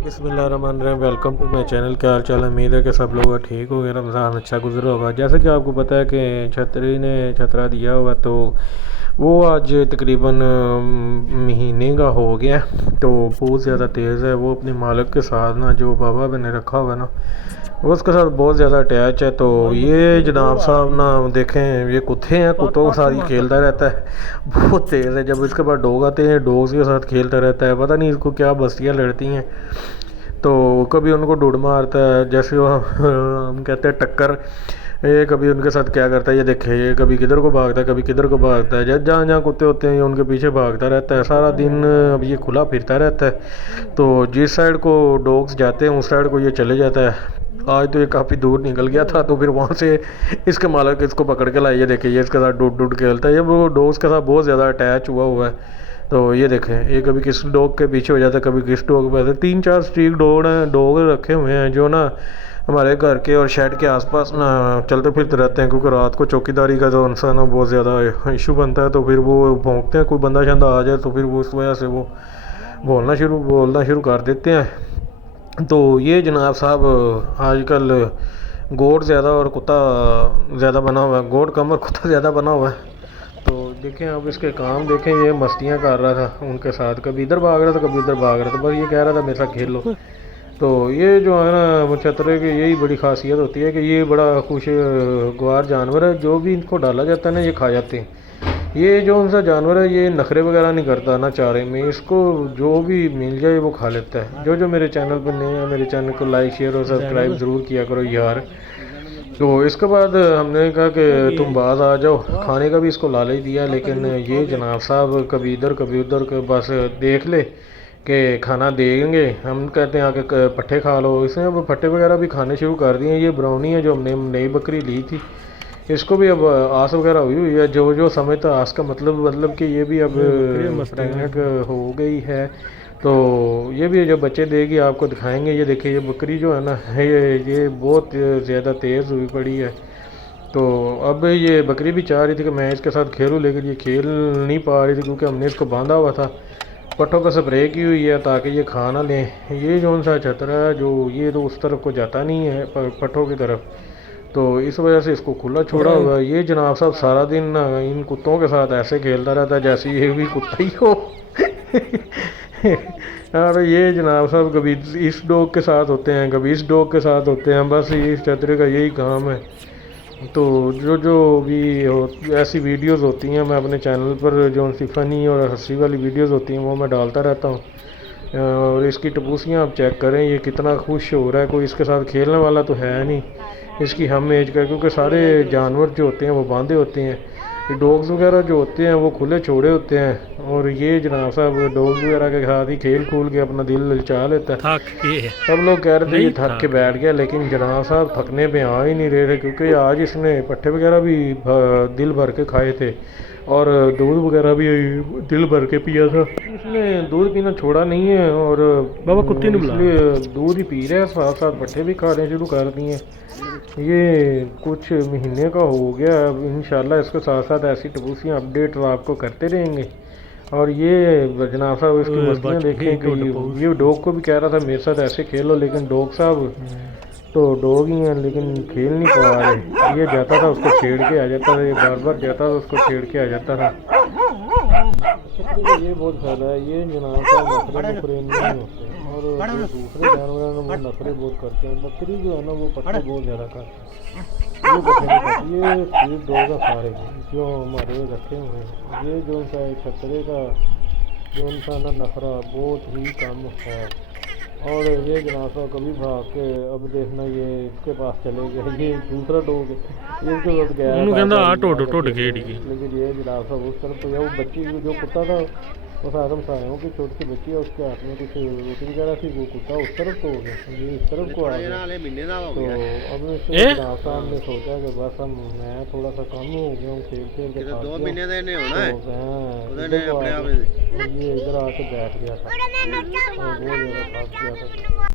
बिस्मिल्लाहिर्रहमानिर्रहीम। Welcome to my channel. क्या हाल चाल है? उम्मीद है कि सब लोग ठीक हो गए, रमज़ान अच्छा गुजरा होगा। जैसे कि आपको पता है कि छतरी ने छतरा दिया हुआ, तो वो आज तकरीबन महीने का हो गया। तो बहुत ज़्यादा तेज़ है। वो अपने मालिक के साथ ना, जो बाबा ने रखा हुआ है ना, वो उसके साथ बहुत ज़्यादा अटैच है। तो ये जनाब साहब ना, देखें ये कुत्ते हैं, कुत्तों के साथ ही खेलता रहता है। बहुत तेज़ है। जब इसके पास डॉग आते हैं, डॉग्स के साथ खेलता रहता है। पता नहीं इसको क्या बस्तियाँ लड़ती हैं। तो कभी उनको ढूंढ मारता है, जैसे वो हम कहते हैं टक्कर। ये कभी उनके साथ क्या करता है, ये देखे, ये कभी किधर को भागता है, कभी किधर को भागता है। जहाँ जहाँ कुत्ते होते हैं ये उनके पीछे भागता रहता है सारा दिन। अब ये खुला फिरता रहता है। तो जिस साइड को डॉग्स जाते हैं उस साइड को ये चले जाता है। आज तो ये काफ़ी दूर निकल गया था, तो फिर वहाँ से इसके मालिक इसको पकड़ के लाइए। देखिए ये इसके साथ डूड डूड खेलता है। ये वो डॉग्स के साथ बहुत ज़्यादा अटैच हुआ हुआ है। तो ये देखें, ये कभी किस डॉग के पीछे हो जाता है, कभी किस डॉग पे। 3-4 स्ट्रीक डॉग रखे हुए हैं, जो ना हमारे घर के और शेड के आसपास ना चलते फिरते रहते हैं। क्योंकि रात को चौकीदारी का जो इंसान है बहुत ज़्यादा इशू बनता है। तो फिर वो भौंकते हैं, कोई बंदा शंदा आ जाए तो फिर वो उस वजह से वो बोलना शुरू कर देते हैं। तो ये जनाब साहब आजकल गोट ज़्यादा और कुत्ता ज़्यादा बना हुआ है। गोट कम और कुत्ता ज़्यादा बना हुआ है। तो देखें, अब इसके काम देखें। ये मस्तियाँ कर रहा था उनके साथ, कभी इधर भाग रहा था, कभी इधर भाग रहा था। बस ये कह रहा था मेरे साथ खेल लो। तो ये जो है ना मुचत्तरे की यही बड़ी खासियत होती है कि ये बड़ा खुशगवार जानवर है। जो भी इनको डाला जाता है ना, ये खा जाते हैं। ये जो उनसा जानवर है, ये नखरे वगैरह नहीं करता ना चारे में। इसको जो भी मिल जाए वो खा लेता है। जो मेरे चैनल पर नए हैं, मेरे चैनल को लाइक शेयर और सब्सक्राइब ज़रूर किया करो यार। तो इसके बाद हमने कहा कि तुम बाज आ जाओ। खाने का भी इसको लालच दिया, लेकिन ये जनाब साहब कभी इधर कभी उधर के बस देख ले कि खाना देंगे। हम कहते हैं आके पट्ठे खा लो। इसने अब पट्ठे वगैरह भी खाने शुरू कर दिए हैं। ये ब्राउनी है जो हमने नई बकरी ली थी, इसको भी अब आस वगैरह हुई हुई है। जो समझता आस का मतलब कि ये भी अब प्रेग्नेंट हो गई है। तो ये भी जब बच्चे देगी आपको दिखाएंगे। ये देखिए, ये बकरी जो है ना, ये बहुत ज़्यादा तेज़ हुई पड़ी है। तो अब ये बकरी भी चाह रही थी कि मैं इसके साथ खेलूं, लेकिन ये खेल नहीं पा रही थी क्योंकि हमने इसको बांधा हुआ था। पट्टों पर स्प्रे की हुई है ताकि ये खा ना लें। ये जो सा छतरा है, जो ये तो उस तरफ को जाता नहीं है पट्टों की तरफ। तो इस वजह से इसको खुला छोड़ा हुआ है। ये जनाब साहब सारा दिन ना इन कुत्तों के साथ ऐसे खेलता रहता है जैसे ये भी कुत्ता ही हो। और ये जनाब साहब कभी इस डॉग के साथ होते हैं, कभी इस डॉग के साथ होते हैं। बस इस चतरे का यही काम है। तो जो भी हो, ऐसी वीडियोस होती हैं, मैं अपने चैनल पर जो सी फ़नी और हंसी वाली वीडियोस होती हैं वो मैं डालता रहता हूँ। और इसकी टपूसियाँ आप चेक करें, ये कितना खुश हो रहा है। कोई इसके साथ खेलने वाला तो है नहीं इसकी हम एज का, क्योंकि सारे जानवर जो होते हैं वो बांधे होते हैं। डॉग्स वगैरह जो होते हैं वो खुले छोड़े होते हैं। और ये जनाब साहब डॉग्स वगैरह के साथ ही खेल खूल के अपना दिल ललचा लेता है। थक के सब लोग कह रहे थे ये थक के थक बैठ गया, लेकिन जनाब साहब थकने पे आ ही नहीं रहे थे। क्योंकि आज इसने पट्टे वगैरह भी दिल भर के खाए थे और दूध वगैरह भी दिल भर के पिया था। इसने दूध पीना छोड़ा नहीं है और बाबा कुत्ते ने बुला। इसलिए दूध ही पी रहे हैं, साथ साथ पट्टे भी खाने शुरू कर दिए। ये कुछ महीने का हो गया। अब इंशाल्लाह इसके साथ साथ ऐसी टपूसियाँ अपडेट आपको करते रहेंगे। और ये जनाब साहब इसकी मस्तियाँ देखें कि ये डॉग को भी कह रहा था मेरे साथ ऐसे खेलो, लेकिन डॉग साहब तो डॉग ही हैं लेकिन खेल नहीं पा रहे। ये जाता था उसको छेड़ के आ जाता था, ये बार बार जाता था उसको छेड़ के आ जाता था। छतरी का ये बहुत फ़ायदा है, ये जनाब साहब नखरे नुखरे नहीं होते। और जो दूसरे जानवर हैं वो नखरे बहुत करते हैं। बकरी जो है ना वो पट्टे बहुत ज़्यादा खाती है। ये पट्टे नहीं खाती, ये स्ट्रीट डॉग है सारे जो हमारे रखे हुए हैं। ये जो सा छतरे का जो सा ना नखरा बहुत ही कम है। और ये जनाब साहब कभी भाग के अब देखना ये इसके पास चले गए। ये दूसरा डॉग ये इसके साथ गया था, लेकिन ये जनाब साहब उस तरफ तो या वो बच्ची जो कुत्ता था उस आदम सायों की छोटी सी बच्ची है, उसके हाथ में कुछ रोटी वगैरह थी। वो कुत्ता उस तरफ को हो गया, ये इस तरफ को आ गया। तो अब जनाब साहब ने सोचा कि बस हम मैं थोड़ा सा कम हो गया हूँ खेल खेल के, 2 महीने ये इधर आके बैठ गया था। बहुत ज़्यादा थक गया था।